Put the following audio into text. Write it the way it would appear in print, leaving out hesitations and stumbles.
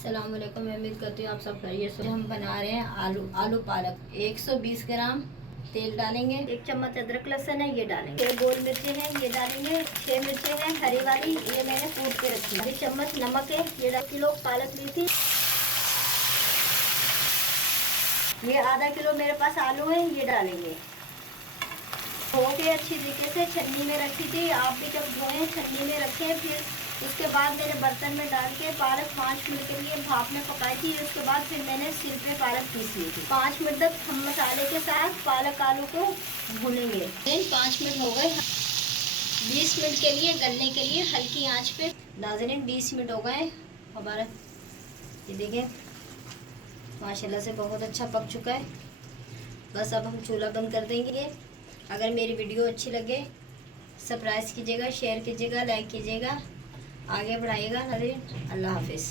अस्सलाम वालेकुम। मैं उम्मीद करती हूँ आप सब खैरियत से। हम बना रहे हैं आलू पालक। 120 ग्राम तेल डालेंगे। 1 चम्मच अदरक लहसुन है, ये डालेंगे। 6 गोल मिर्चें हैं, ये डालेंगे। 6 मिर्चें हैं हरी वाली, ये मैंने कूट के रखी है। 1 चम्मच नमक है, ये 1 किलो पालक ली थी। ये आधा किलो मेरे पास आलू है, ये डालेंगे। धो के अच्छी तरीके से छन्नी में रखी थी। आप भी जब धोएं छन्नी में रखें। फिर उसके बाद मैंने बर्तन में डाल के पालक 5 मिनट के लिए भाप में पकाई थी। उसके बाद फिर मैंने सिल पे पालक पीस ली थी। 5 मिनट तक हम मसाले के साथ पालक आलू को भूनेंगे। 5 मिनट हो गए। 20 मिनट के लिए गलने के लिए हल्की आंच पे। नाज़रीन 20 मिनट हो गए हमारा, ये देखें माशाल्लाह से बहुत अच्छा पक चुका है। बस अब हम चूल्हा बंद कर देंगे। अगर मेरी वीडियो अच्छी लगे सब्सक्राइब कीजिएगा, शेयर कीजिएगा, लाइक कीजिएगा, आगे बढ़ाइएगा। अल्लाह हाफिज़।